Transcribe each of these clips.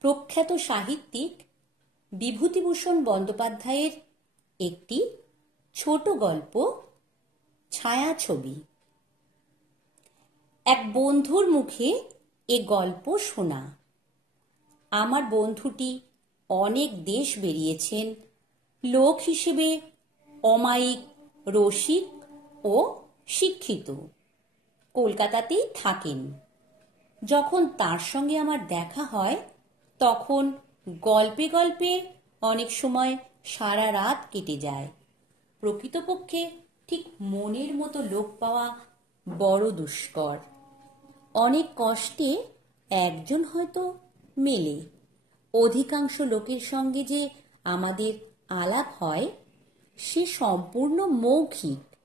প্রখ্যাত সাহিত্যিক বিভূতিভূষণ বন্দ্যোপাধ্যায়ের একটি ছোট গল্প ছায়াছবি। এক বন্ধুর মুখে এ গল্প শোনা। আমার বন্ধুটি অনেক দেশ বেরিয়েছেন, লোক হিসেবে অমায়িক, রসিক ও শিক্ষিত। কলকাতাতেই থাকেন। যখন তার সঙ্গে আমার দেখা হয় তখন গল্পে গল্পে অনেক সময় সারা রাত কেটে যায়। প্রকৃতপক্ষে ঠিক মনের মতো লোক পাওয়া বড় দুষ্কর। অনেক কষ্টে একজন হয়তো মেলে। অধিকাংশ লোকের সঙ্গে যে আমাদের আলাপ হয় সে সম্পূর্ণ মৌখিক।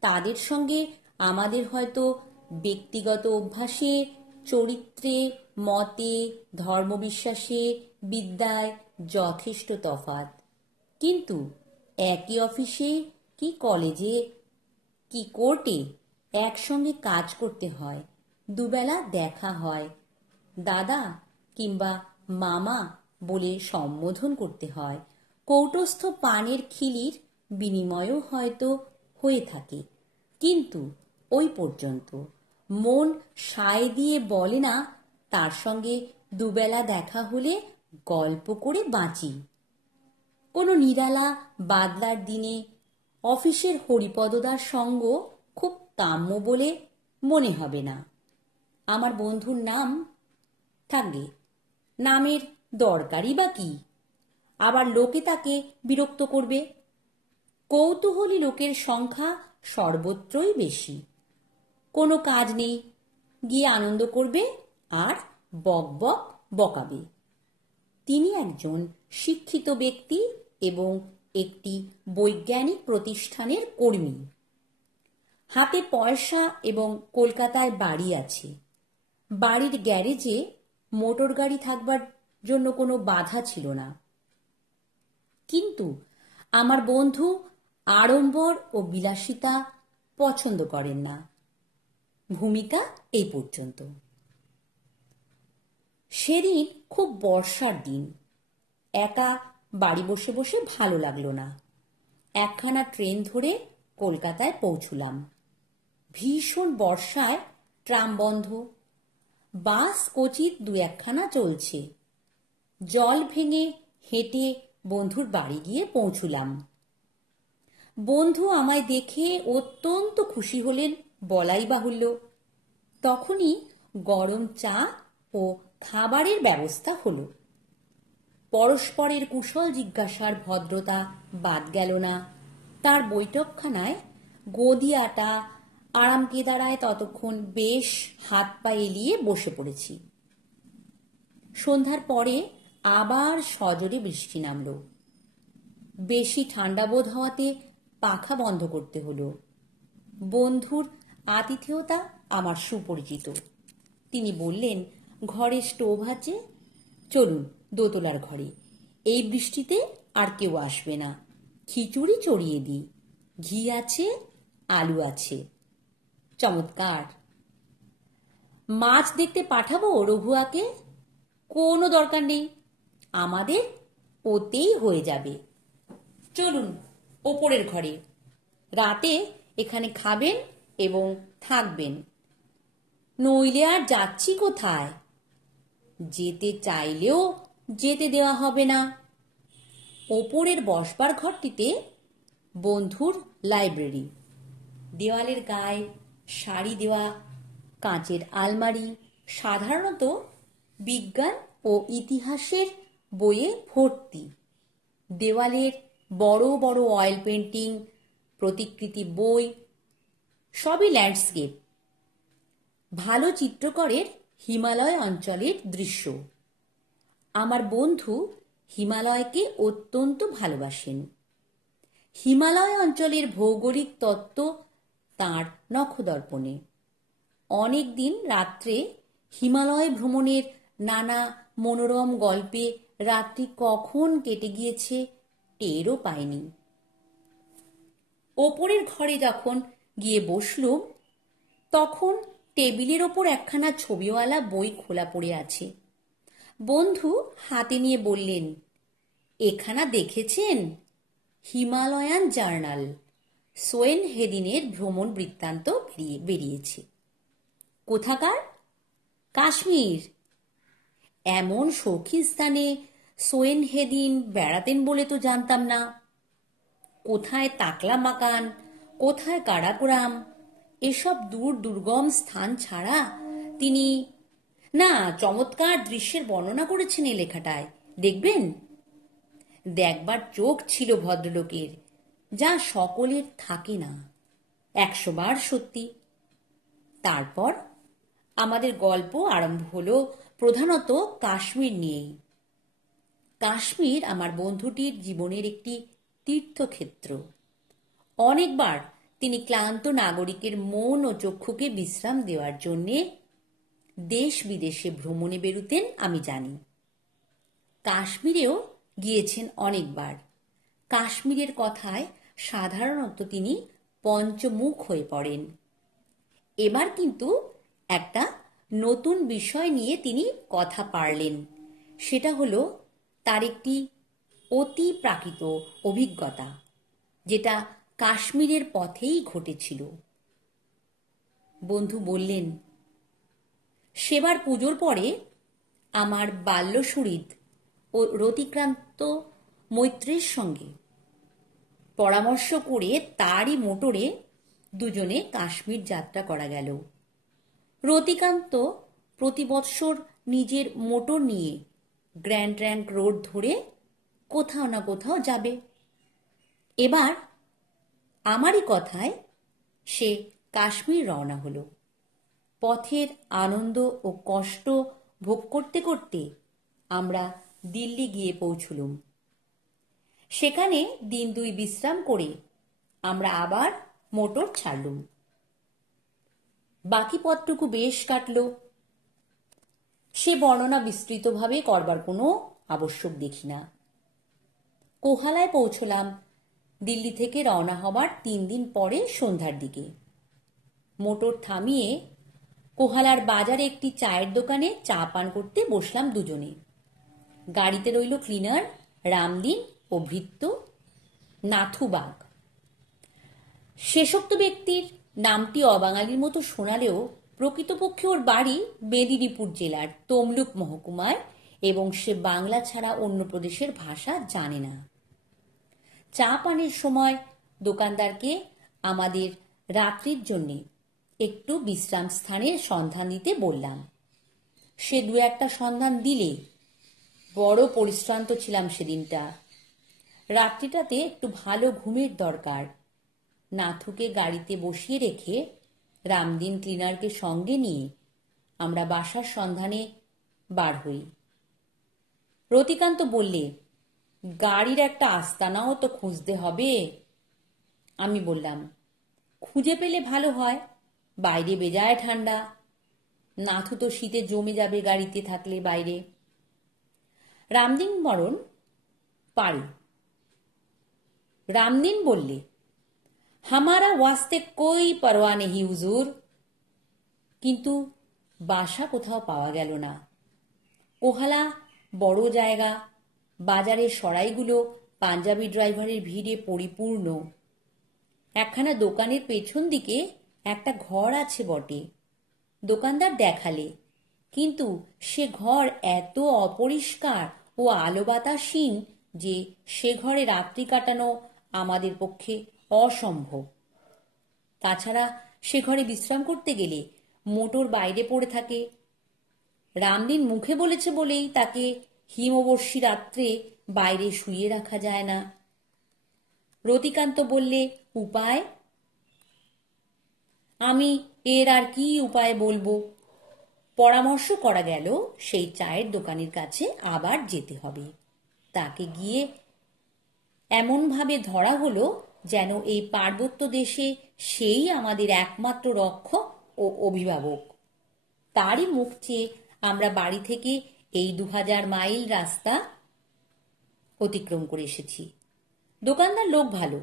তাদের সঙ্গে আমাদের হয়তো ব্যক্তিগত অভ্যাসে, চরিত্রে, মতে, ধর্মবিশ্বাসে, বিদ্যায় যথেষ্ট তফাৎ। কিন্তু একই অফিসে কি কলেজে কি কোর্টে একসঙ্গে কাজ করতে হয়, দুবেলা দেখা হয়, দাদা কিংবা মামা বলে সম্বোধন করতে হয়, কৌটস্থ পানের খিলির বিনিময়ও হয়তো হয়ে থাকে। কিন্তু ওই পর্যন্ত মন সায় দিয়ে বলে না তার সঙ্গে দুবেলা দেখা হলে গল্প করে বাঁচি। কোনো নিরালা বাদলার দিনে অফিসের হরিপদদার সঙ্গ খুব কাম্য বলে মনে হবে না। আমার বন্ধুর নাম থাকবে, নামের দরকারই বা কি? আবার লোকে তাকে বিরক্ত করবে। কৌতূহলী লোকের সংখ্যা সর্বত্রই বেশি। কোনো কাজ নেই, গিয়ে আনন্দ করবে আর বক বক বকাবে। তিনি একজন শিক্ষিত ব্যক্তি এবং একটি বৈজ্ঞানিক প্রতিষ্ঠানের কর্মী। হাতে পয়সা এবং কলকাতায় বাড়ি আছে। বাড়ির গ্যারেজে মোটর গাড়ি থাকবার জন্য কোনো বাধা ছিল না। কিন্তু আমার বন্ধু আড়ম্বর ও বিলাসিতা পছন্দ করেন না। ভূমিকা এই পর্যন্ত। সেদিন খুব বর্ষার দিন। একা বাড়ি বসে বসে ভালো লাগলো না। একখানা ট্রেন ধরে কলকাতায় পৌঁছলাম। ভীষণ বর্ষায় ট্রাম বন্ধ, বাস কচিত দু একখানা চলছে। জল ভেঙে হেঁটে বন্ধুর বাড়ি গিয়ে পৌঁছলাম। বন্ধু আমায় দেখে অত্যন্ত খুশি হলেন বলাই বাহুল্য। তখনই গরম চা ও খাবারের ব্যবস্থা হলো। পরস্পরের কুশল জিজ্ঞাসার ভদ্রতা বাদ গেল না। তার বৈঠকখানায় গদি আটা আরাম কেদারায় ততক্ষণ বেশ হাত পা এলিয়ে বসে পড়েছি। সন্ধ্যার পরে আবার সজোরে বৃষ্টি নামল। বেশি ঠান্ডা বোধ হওয়াতে পাখা বন্ধ করতে হলো। বন্ধুর আতিথেয়তা আমার সুপরিচিত। তিনি বললেন, ঘরে স্টোভ আছে, চলুন দোতলার ঘরে। এই বৃষ্টিতে আর কেউ আসবে না। খিচুড়ি চড়িয়ে দিই, ঘি আছে, আলু আছে। চমৎকার। মাছ দেখতে পাঠাবো রঘুয়াকে? কোনো দরকার নেই, আমাদের ওতেই হয়ে যাবে। চলুন ওপরের ঘরে, রাতে এখানে খাবেন এবং থাকবেন। নইলে আর যাচ্ছি কোথায়? যেতে চাইলেও যেতে দেওয়া হবে না। ওপরের বসবার ঘরটিতে বন্ধুর লাইব্রেরি। দেওয়ালের গায়ে সারি দেওয়া কাঁচের আলমারি, সাধারণত বিজ্ঞান ও ইতিহাসের বইয়ে ভর্তি। দেওয়ালের বড় বড় অয়েল পেন্টিং, প্রতিকৃতি বই, সবই ল্যান্ডস্কেপ। ভালো চিত্রকরের হিমালয় অঞ্চলের দৃশ্য। আমার বন্ধু হিমালয়কে অত্যন্ত ভালোবাসেন। হিমালয় অঞ্চলের ভৌগোলিক তত্ত্ব তাঁর নখদর্পণে। অনেকদিন রাত্রে হিমালয় ভ্রমণের নানা মনোরম গল্পে রাত্রি কখন কেটে গিয়েছে টেরও পায়নি। ওপরের ঘরে যখন গিয়ে বসলুম তখন টেবিলের ওপর একখানা ছবিওয়ালা বই খোলা পড়ে আছে। বন্ধু হাতে নিয়ে বললেন, এখানা দেখেছেন? হিমালয়ান জার্নাল, সোয়েন হেদিনের ভ্রমণ বৃত্তান্ত বেরিয়েছে। কোথাকার? কাশ্মীর। এমন শৌখিন স্থানে সোয়েন হেদিন বেড়াতেন বলে তো জানতাম না। কোথায় তাকলা মাকান, কোথায় কারাকোরাম, এসব দূর দুর্গম স্থান ছাড়া তিনি না চমৎকার দৃশ্যের বর্ণনা করেছেন এই লেখাটায়, দেখবেন। দেখবার চোখ ছিল ভদ্রলোকের, যা সকলের থাকে না। 100 বার সত্যি। তারপর আমাদের গল্প আরম্ভ হলো প্রধানত কাশ্মীর নিয়েই। কাশ্মীর আমার বন্ধুটির জীবনের একটি তীর্থক্ষেত্র। অনেকবার তিনি ক্লান্ত নাগরিকের মন ও চক্ষুকে বিশ্রাম দেওয়ার জন্যে দেশ বিদেশে ভ্রমণে বেরুতেন, আমি জানি। কাশ্মীরেও গিয়েছেন অনেকবার। কাশ্মীরের কথায় সাধারণত তিনি পঞ্চমুখ হয়ে পড়েন। এবার কিন্তু একটা নতুন বিষয় নিয়ে তিনি কথা পারলেন। সেটা হলো তার একটি অতি প্রাকৃত অভিজ্ঞতা, যেটা কাশ্মীরের পথেই ঘটেছিল। বন্ধু বললেন, সেবার পুজোর পরে আমার বাল্যসুহৃদ ও রতিক্রান্ত মৈত্রের সঙ্গে পরামর্শ করে তারই মোটরে দুজনে কাশ্মীর যাত্রা করা গেল। রতিকান্ত প্রতি বৎসর নিজের মোটর নিয়ে গ্র্যান্ড ট্রাঙ্ক রোড ধরে কোথাও না কোথাও যাবে। এবার আমারই কথায় সে কাশ্মীর রওনা হলো। পথের আনন্দ ও কষ্ট ভোগ করতে করতে আমরা দিল্লি গিয়ে পৌঁছলুম। সেখানে দিন 2 বিশ্রাম করে আমরা আবার মোটর ছাড়লুম। বাকি পথটুকু বেশ কাটল। সে বর্ণনা বিস্তৃতভাবে করবার কোনো আবশ্যক দেখি না। কোহালায় পৌঁছলাম দিল্লি থেকে রওনা হবার 3 দিন পরে সন্ধ্যার দিকে। মোটর থামিয়ে কোহালার বাজারে একটি চায়ের দোকানে চা পান করতে বসলাম দুজনে। গাড়িতে রইল ক্লিনার, রামদিন ও ভৃত্য নাথুবাগ। শেষোক্ত ব্যক্তির নামটি অবাঙালির মতো শোনালেও প্রকৃতপক্ষে ওর বাড়ি মেদিনীপুর জেলার তমলুক মহকুমায়, এবং সে বাংলা ছাড়া অন্য প্রদেশের ভাষা জানে না। চা পানের সময় দোকানদারকে আমাদের রাত্রির জন্য একটু বিশ্রাম স্থানের সন্ধান দিতে বললাম। সে 2-1টা সন্ধান দিলে। বড় পরিশ্রান্ত ছিলাম সেদিনটা। রাত্রিটাতে একটু ভালো ঘুমের দরকার। নাথুকে গাড়িতে বসিয়ে রেখে রামদিন ক্লিনারকে সঙ্গে নিয়ে আমরা বাসার সন্ধানে বার হই। রতিকান্ত বললে, গাড়ির একটা আস্তানাও তো খুঁজতে হবে। আমি বললাম, খুঁজে পেলে ভালো হয়, বাইরে বেজায় ঠান্ডা। নাথু তো শীতে জমে যাবে গাড়িতে থাকলে বাইরে। রামদিন বরণ পারে। রামদিন বললে, হামারা ওয়াস্তে কোই পরোয়া নেই হুজুর। কিন্তু বাসা কোথাও পাওয়া গেল না। কোহালা বড় জায়গা, বাজারের সরাইগুলো পাঞ্জাবি ড্রাইভারের ভিড়ে পরিপূর্ণ। একখানা দোকানের পেছন দিকে একটা ঘর আছে বটে, দোকানদার দেখালে, কিন্তু সে ঘর এত অপরিষ্কার ও আলো বাতাসহীন যে সে ঘরে রাত্রি কাটানো আমাদের পক্ষে অসম্ভব। তাছাড়া সে ঘরে বিশ্রাম করতে গেলে মোটর বাইরে পড়ে থাকে। রামদিন মুখে বলেছে বলেই তাকে হিমবর্ষী রাত্রে বাইরে শুইয়ে রাখা যায় না। রতিকান্ত বললে, উপায়? আমি এর আর কি উপায় বলবো। পরামর্শ করা গেল সেই চায়ের দোকানের কাছে আবার যেতে হবে। তাকে গিয়ে এমনভাবে ধরা হলো যেন এই পার্বত্য দেশে সেই আমাদের একমাত্র রক্ষক ও অভিভাবক। তারই মুখ চেয়ে আমরা বাড়ি থেকে এই 2000 মাইল রাস্তা অতিক্রম করে এসেছি। দোকানদার লোক ভালো।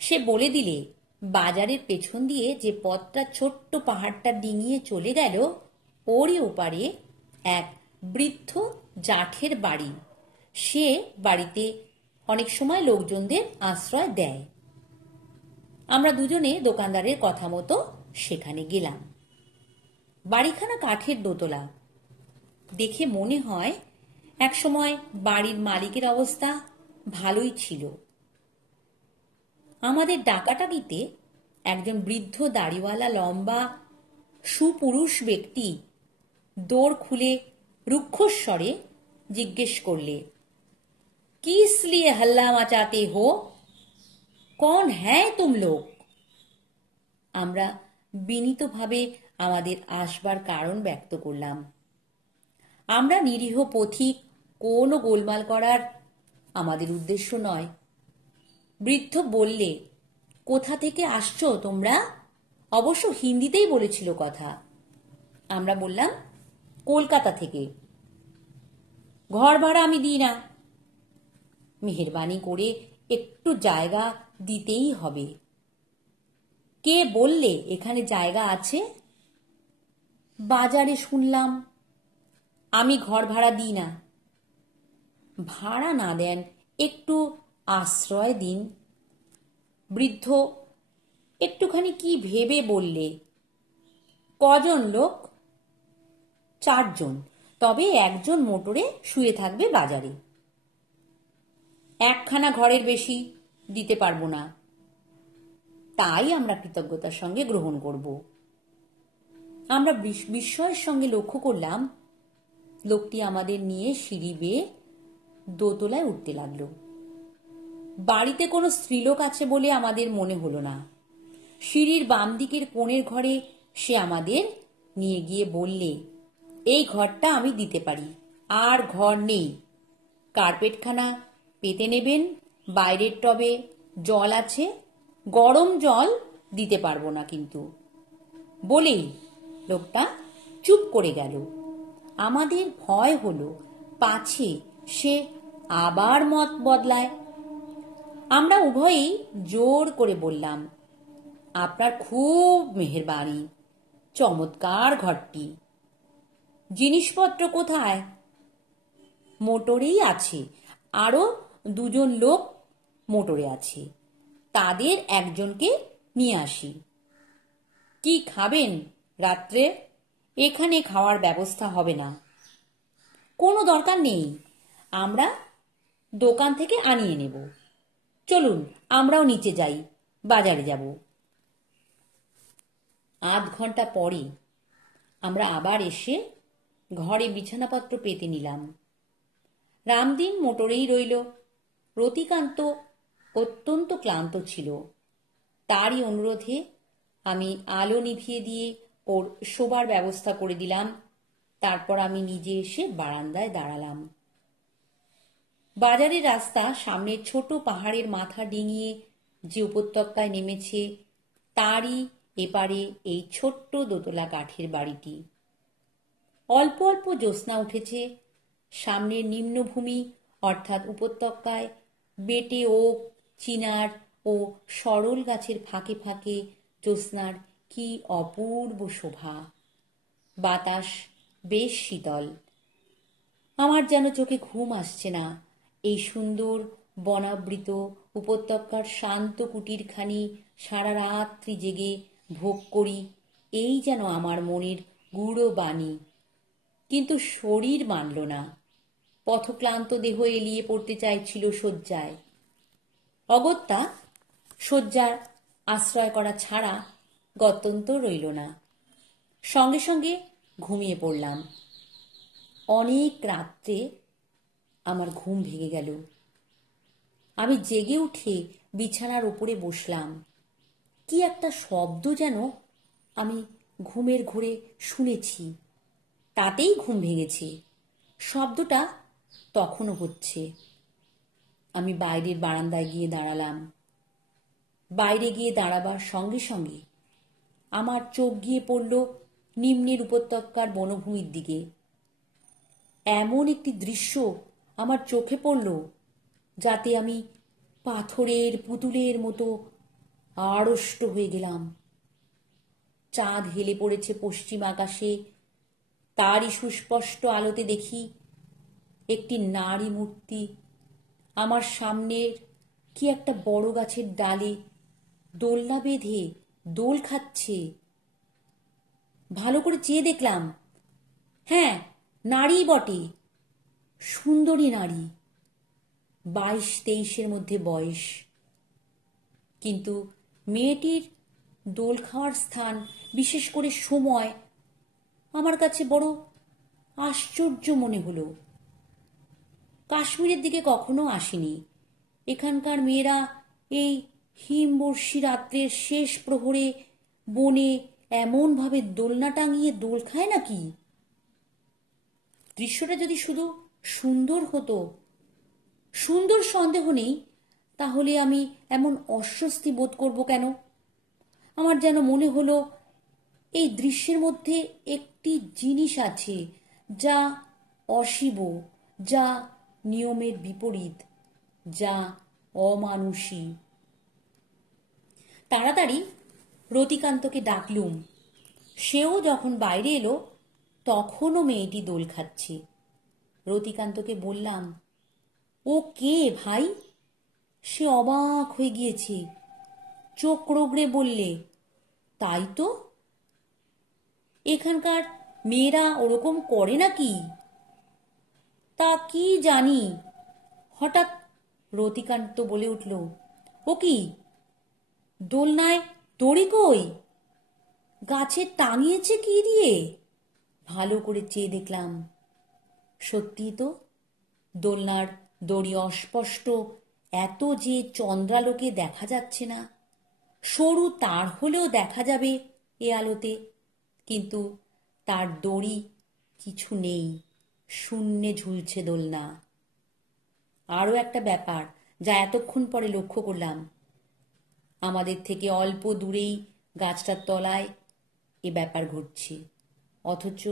সে বলে দিলে বাজারের পেছন দিয়ে যে পথটা ছোট্ট পাহাড়টা ডিঙিয়ে চলে গেল, ওরই ওপারে এক বৃদ্ধ জাঠের বাড়ি। সে বাড়িতে অনেক সময় লোকজনদের আশ্রয় দেয়। আমরা দুজনে দোকানদারের কথা মতো সেখানে গেলাম। বাড়িখানা কাঠের দোতলা। দেখে মনে হয় একসময় বাড়ির মালিকের অবস্থা ভালোই ছিল। আমাদের ডাকাডাকিতে একজন বৃদ্ধ দাড়িওয়ালা লম্বা সুপুরুষ ব্যক্তি দোর খুলে রুক্ষস্বরে জিজ্ঞেস করলে, কিস লিয়ে হল্লা মাচাতে হো? কন হ্যায় তুম লোক? আমরা বিনীতভাবে আমাদের আসবার কারণ ব্যক্ত করলাম। আমরা নিরীহ পথিক, কোনো গোলমাল করার আমাদের উদ্দেশ্য নয়। বৃদ্ধ বললে, কোথা থেকে আসছো তোমরা? অবশ্য হিন্দিতেই বলেছিল কথা। আমরা বললাম, কলকাতা থেকে। ঘর ভাড়া আমি দিই না। মেহেরবানি করে একটু জায়গা দিতেই হবে। কে বললে এখানে জায়গা আছে? বাজারে শুনলাম। আমি ঘর ভাড়া দিই না। ভাড়া না দেন, একটু আশ্রয় দিন। বৃদ্ধ একটুখানি কি ভেবে বললে, কজন লোক? 4 জন, তবে একজন মোটরে শুয়ে থাকবে বাজারে। একখানা ঘরের বেশি দিতে পারবো না। তাই আমরা কৃতজ্ঞতার সঙ্গে গ্রহণ করব। আমরা বিস্ময়ের সঙ্গে লক্ষ্য করলাম লোকটি আমাদের নিয়ে সিঁড়ি বেয়ে দোতলায় উঠতে লাগলো। বাড়িতে কোনো স্ত্রীলোক আছে বলে আমাদের মনে হলো না। সিঁড়ির বাম দিকের কোণের ঘরে সে আমাদের নিয়ে গিয়ে বললে, এই ঘরটা আমি দিতে পারি, আর ঘর নেই। কার্পেটখানা পেতে নেবেন, বাইরের টবে জল আছে, গরম জল দিতে পারবো না কিন্তু। বলেই লোকটা চুপ করে গেল। আমাদের ভয় হলো পাছে সে আবার মত বদলায়। আমরা উভয়েই জোর করে বললাম, আপনার খুব মেহেরবানি, চমৎকার ঘরটি। জিনিসপত্র কোথায়? মোটরেই আছে, আরো 2 জন লোক মোটরে আছে, তাদের একজনকে নিয়ে আসি। কি খাবেন রাত্রে? এখানে খাওয়ার ব্যবস্থা হবে না। কোনো দরকার নেই, আমরা দোকান থেকে আনিয়ে নেব। চলুন আমরাও নিচে যাই, বাজারে যাব। আধ ঘন্টা পরে আমরা আবার এসে ঘরে বিছানাপত্র পেতে নিলাম। রামদিন মোটরেই রইল। রতিকান্ত অত্যন্ত ক্লান্ত ছিল। তারই অনুরোধে আমি আলো নিভিয়ে দিয়ে ওর শোবার ব্যবস্থা করে দিলাম। তারপর আমি নিজে এসে বারান্দায় দাঁড়ালাম। বাজারের রাস্তা সামনের ছোট পাহাড়ের মাথা ডিঙিয়ে যে উপত্যকায় নেমেছে, তারই এপারে এই ছোট্ট দোতলা কাঠের বাড়িটি। অল্প অল্প জ্যোৎস্না উঠেছে। সামনের নিম্নভূমি অর্থাৎ উপত্যকায় বেটে ওক, চিনার ও সরল গাছের ফাঁকে ফাঁকে জ্যোৎস্নার কি অপূর্ব শোভা। বাতাস বেশ শীতল। আমার যেন চোখে ঘুম আসছে না। এই সুন্দর বনাবৃত উপত্যকার শান্ত কুটিরখানি সারা রাত্রি জেগে ভোগ করি, এই যেন আমার মনের গূঢ় বাণী। কিন্তু শরীর মানল না। পথক্লান্ত দেহ এলিয়ে পড়তে চাইছিল শয্যায়। অগত্যা শয্যার আশ্রয় করা ছাড়া গত্যন্তর রইল না। সঙ্গে সঙ্গে ঘুমিয়ে পড়লাম। অনেক রাত্রে আমার ঘুম ভেঙে গেল। আমি জেগে উঠে বিছানার উপরে বসলাম। কি একটা শব্দ যেন আমি ঘুমের ঘোরে শুনেছি, তাতেই ঘুম ভেঙেছে। শব্দটা তখনও হচ্ছে। আমি বাইরের বারান্দায় গিয়ে দাঁড়ালাম। বাইরে গিয়ে দাঁড়াবার সঙ্গে সঙ্গে আমার চোখ গিয়ে পড়ল নিম্নের উপত্যকার বনভূমির দিকে। এমন একটি দৃশ্য আমার চোখে পড়ল যাতে আমি পাথরের পুতুলের মতো আড়ষ্ট হয়ে গেলাম। চাঁদ হেলে পড়েছে পশ্চিম আকাশে। তারই সুস্পষ্ট আলোতে দেখি একটি নারী মূর্তি আমার সামনের কি একটা বড় গাছের ডালে দোলনা বেঁধে দোল খাচ্ছে। ভালো করে চেয়ে দেখলাম, হ্যাঁ, নারী বটে, সুন্দরী নারী, 22-23-এর মধ্যে বয়স। কিন্তু মেয়েটির দোল খাওয়ার স্থান, বিশেষ করে সময়, আমার কাছে বড় আশ্চর্য মনে হলো। কাশ্মীরের দিকে কখনো আসিনি। এখানকার মেয়েরা এই হিমবর্ষী রাত্রের শেষ প্রহরে বনে এমনভাবে দোলনা টাঙিয়ে দোল খায় নাকি? দৃশ্যটা যদি শুধু সুন্দর হতো, সুন্দর সন্দেহ নেই, তাহলে আমি এমন অস্বস্তি বোধ করব কেন? আমার যেন মনে হলো এই দৃশ্যের মধ্যে একটি জিনিস আছে যা অশিব, যা নিয়মের বিপরীত, যা অমানুষী। তাড়াতাড়ি রতিকান্তকে ডাকলুম। সেও যখন বাইরে এলো তখনও মেয়েটি দোল খাচ্ছে। রতিকান্তকে বললাম, ও কে ভাই? সে অবাক হয়ে গিয়েছে, চোখ রোগড়ে বললে, তাই তো, এখানকার মেয়েরা ওরকম করে নাকি? তা কি জানি। হঠাৎ রতিকান্ত বলে উঠল, ও কি, দোলনায় দড়ি কই? গাছে টাঙিয়েছে কি দিয়ে? ভালো করে চেয়ে দেখলাম, সত্যি তো, দোলনার দড়ি অস্পষ্ট, এত যে চন্দ্রালোকে দেখা যাচ্ছে না। সরু তার হলেও দেখা যাবে এ আলোতে, কিন্তু তার দড়ি কিছু নেই, শূন্যে ঝুলছে দোলনা। আরও একটা ব্যাপার যা এতক্ষণ পরে লক্ষ্য করলাম, আমাদের থেকে অল্প দূরেই গাছটার তলায় এ ব্যাপার ঘটছে, অথচ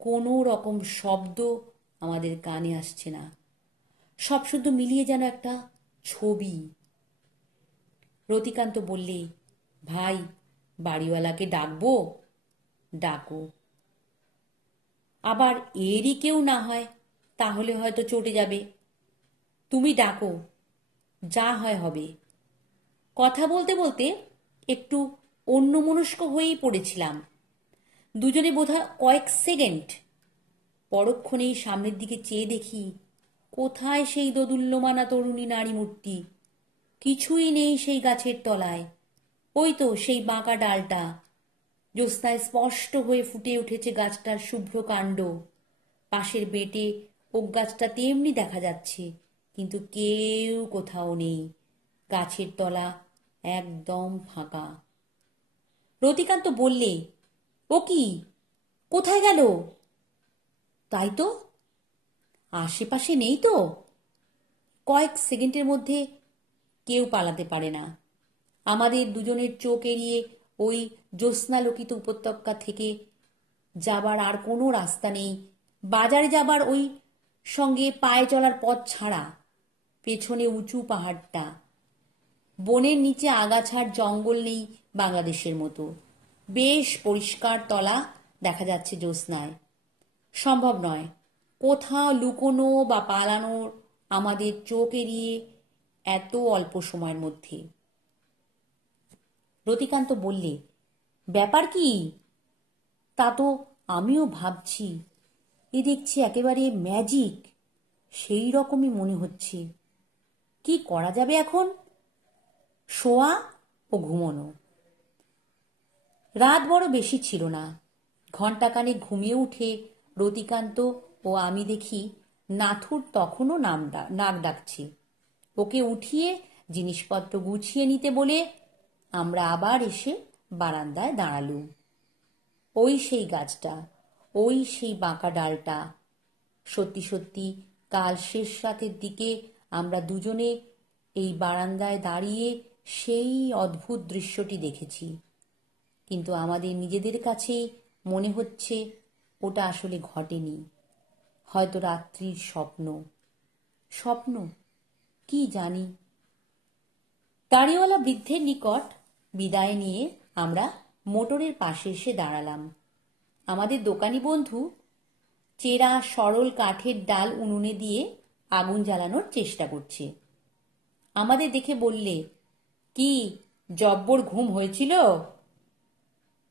কোনো রকম শব্দ আমাদের কানে আসছে না। সব শুদ্ধ মিলিয়ে যেন একটা ছবি। রতিকান্ত বললে, ভাই, বাড়িওয়ালাকে ডাকবো? ডাকো। আবার এরই কেউ না হয়, তাহলে হয়তো চটে যাবে। তুমি ডাকো, যা হয় হবে। কথা বলতে বলতে একটু অন্যমনস্ক হয়েই পড়েছিলাম। দুজনে বোধহয় কয়েক সেকেন্ড পরক্ষণেই সামনের দিকে চেয়ে দেখি, কোথায় সেই দোদুল্যমানা তরুণী নারী মূর্তি? কিছুই নেই সেই গাছের তলায়। ওই তো সেই বাঁকা ডালটা, জ্যোৎস্নায় স্পষ্ট হয়ে ফুটে উঠেছে গাছটার শুভ্র কাণ্ড। পাশের বেটে ওক গাছটা তেমনি দেখা যাচ্ছে, কিন্তু কেউ কোথাও নেই। গাছের তলা একদম ফাঁকা। রতিকান্ত বললে, ও কি, কোথায় গেল? তাই তো, আশেপাশে নেই তো। কয়েক সেকেন্ডের মধ্যে কেউ পালাতে পারে না। আমাদের দুজনের চোখ এড়িয়ে ওই জ্যোৎস্নালোকিত উপত্যকা থেকে যাবার আর কোনো রাস্তা নেই। বাজারে যাবার ওই সঙ্গে পায়ে চলার পথ ছাড়া। পেছনে উঁচু পাহাড়টা, বনের নিচে আগাছার জঙ্গল নেই বাংলাদেশের মতো। বেশ পরিষ্কার তলা দেখা যাচ্ছে জ্যোৎস্নায়। সম্ভব নয় কোথাও লুকোনো বা পালানোর আমাদের চোখ এড়িয়ে এত অল্প সময়ের মধ্যে। রতিকান্ত বললে, ব্যাপার কি? তা তো আমিও ভাবছি। এ দেখছি একেবারে ম্যাজিক, সেই রকমই মনে হচ্ছে। কি করা যাবে এখন? শোয়া ও ঘুমোনো। রাত বড় বেশি ছিল না। ঘণ্টাখানেক ঘুমিয়ে উঠে রতিকান্ত ও আমি দেখি নাথুর তখনও নাক ডাকছে। ওকে উঠিয়ে জিনিসপত্র গুছিয়ে নিতে বলে আমরা আবার এসে বারান্দায় দাঁড়ালুম। ওই সেই গাছটা, ওই সেই বাঁকা ডালটা। সত্যি সত্যি কাল শেষ রাতের দিকে আমরা দুজনে এই বারান্দায় দাঁড়িয়ে সেই অদ্ভুত দৃশ্যটি দেখেছি, কিন্তু আমাদের নিজেদের কাছেই মনে হচ্ছে ওটা আসলে ঘটেনি। হয়তো রাত্রির স্বপ্ন। স্বপ্ন কি জানি। দাড়িওয়ালা বৃদ্ধের নিকট বিদায় নিয়ে আমরা মোটরের পাশে এসে দাঁড়ালাম। আমাদের দোকানি বন্ধু চেরা সরল কাঠের ডাল উনুনে দিয়ে আগুন জ্বালানোর চেষ্টা করছে। আমাদের দেখে বললে, কি জব্বর ঘুম হয়েছিল?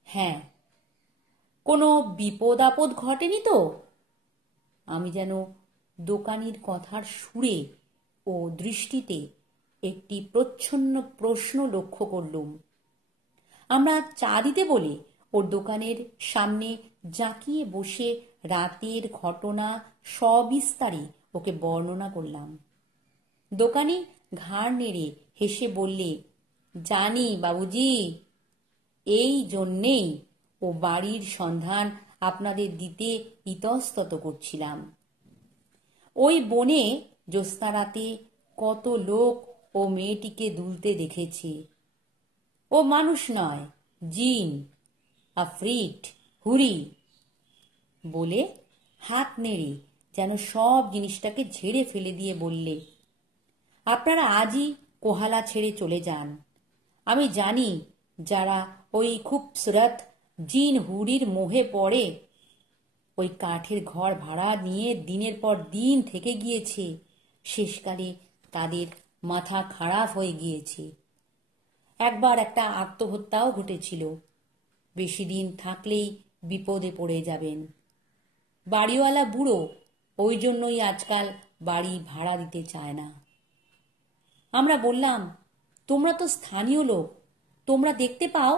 হ্যাঁ। কোনো বিপদ আপদ ঘটেনি তো? আমি যেন দোকানির কথার সুরে ও দৃষ্টিতে একটি প্রচ্ছন্ন প্রশ্ন লক্ষ্য করলুম। আমরা চা দিতে বলে ওর দোকানের সামনে জাঁকিয়ে বসে রাতের ঘটনা সবিস্তারে ওকে বর্ণনা করলাম। দোকানি ঘাড় নেড়ে হেসে বললে, জানি বাবুজি, এই জন্যেই ও বাড়ির সন্ধান আপনাদের দিতে ইতস্তত করছিলাম। ওই বনে জ্যোৎস্না রাতে কত লোক ও মেয়েটিকে দুলতে দেখেছে। ও মানুষ নয়, জিন, আফ্রিট, হুরি বলে হাত নেড়ে যেন সব জিনিসটাকে ঝেড়ে ফেলে দিয়ে বললে, আপনারা আজই কোহালা ছেড়ে চলে যান। আমি জানি যারা ওই খুবসুরত জিন হুরির মোহে পড়ে ওই কাঠের ঘর ভাড়া নিয়ে দিনের পর দিন থেকে গিয়েছে, শেষকালে তাদের মাথা খারাপ হয়ে গিয়েছে। একবার একটা আত্মহত্যাও ঘটেছিল। বেশি দিন থাকলেই বিপদে পড়ে যাবেন। বাড়িওয়ালা বুড়ো ওই জন্যই আজকাল বাড়ি ভাড়া দিতে চায় না। আমরা বললাম, তোমরা তো স্থানীয় লোক, তোমরা দেখতে পাও?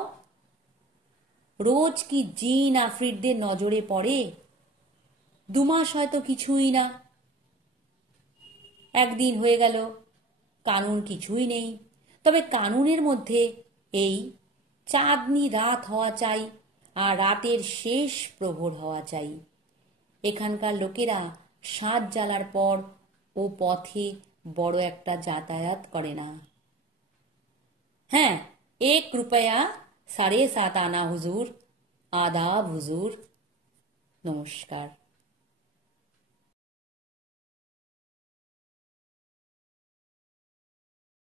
রোজ কি জিন আফ্রিদদের নজরে পড়ে? 2 মাস হয়তো কিছুই না। একদিন হয়ে গেল, কানুন কিছুই নেই। তবে কানুনের মধ্যে এই চাঁদনি রাত হওয়া চাই আর রাতের শেষ প্রহর হওয়া চাই। এখানকার লোকেরা সাত জ্বালার পর ও পথে বড় একটা যাতায়াত করে না। হ্যাঁ, 1 रुपया 7.5 आना হুজুর। আদাব হুজুর। নমস্কার।